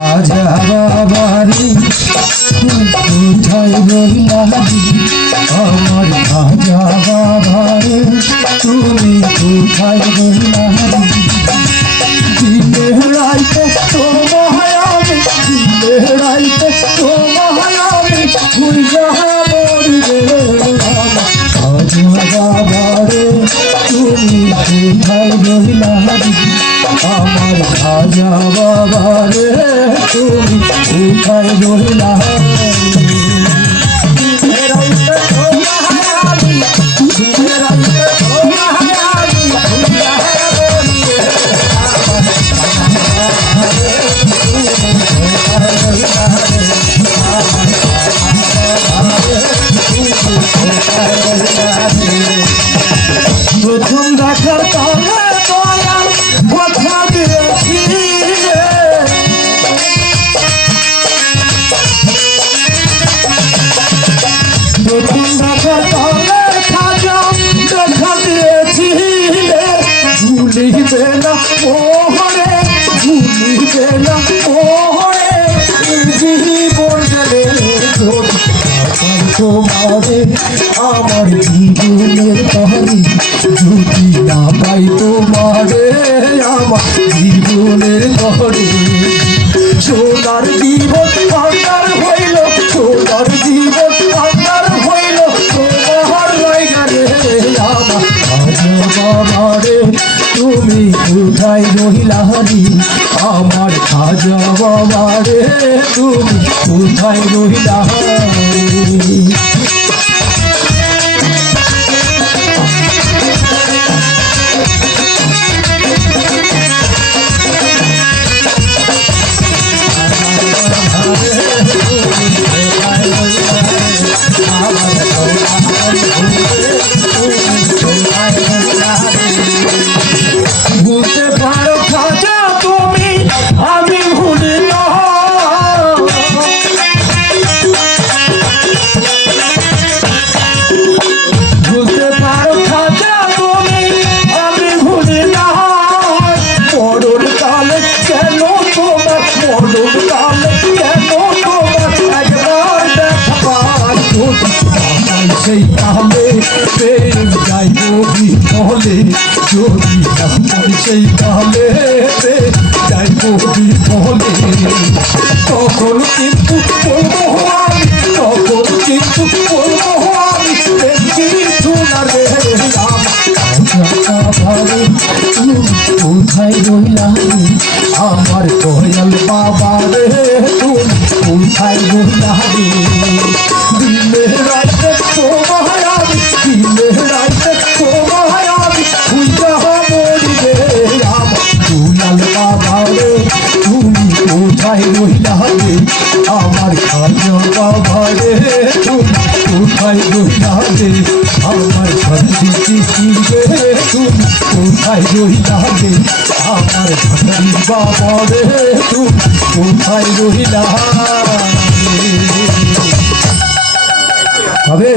আজা বাবারি কোথায় রইলারি আমার আজা বাবারে তুমি কোথায় রইলারি দিনের রাইতে তোমায় আমি দিনের রাইতে তোমায় আমি ভুল যাবি রে আজা বাবারে তুমি কোথায় রইলারি আমার আজা বাবারে তুমি কোথায় রইলা প্রথম দেখার তলে দয়াল কথা দিয়েছি প্রথম দেখার তলে খাজা দেখা দিয়েছি ভুলিবে না মোহরে ভুলিবে না মোহরে জীবন গেলে তোমারে আমার জীবনের তরি যদি না পাই তোমারে আমার জীবনের তরি সোনার জীবন আন্ধার হইল সোনার জীবন আন্ধার হইল তোমার লাইগারে আমার বাবারে তুমি কোথায় রহিলারি আমার খাজা বাবারে তুমি কোথায় রহিলারি ভুলতে পারো খাজা তুমি আমি ভুলি না ভুলতে পারো খাজা তুমি আমি ভুলি না মরণ কালে কেন তোমার মরণ কালে কেন তোমার একবার দেখা পাই সেই কালে প্রেম যাই কবি বলে যদি সেই কালে যাই কবি বলে তখন কিন্তু বলবো আমি তখন কিন্তু বলবো আমি কিছু না রে ভালো তুমি কোথায় রইলারি আমার দয়াল বাবা রে তুমি কোথায় রইলারি দিনের রাইতে তোমায় আমি দিনের রাইতে তোমায় আমি ভুইয়া মরি রে আমার দয়াল বাবা রে তুমি কোথায় রইলারি আমার খাজা বাবা রে তুমি কোথায় রইলারি আমার সন্ধি রে তুমি কোথায় রইলারি আমার ভান্ডারি বাবা রে তুমি কোথায় রইলারি হবে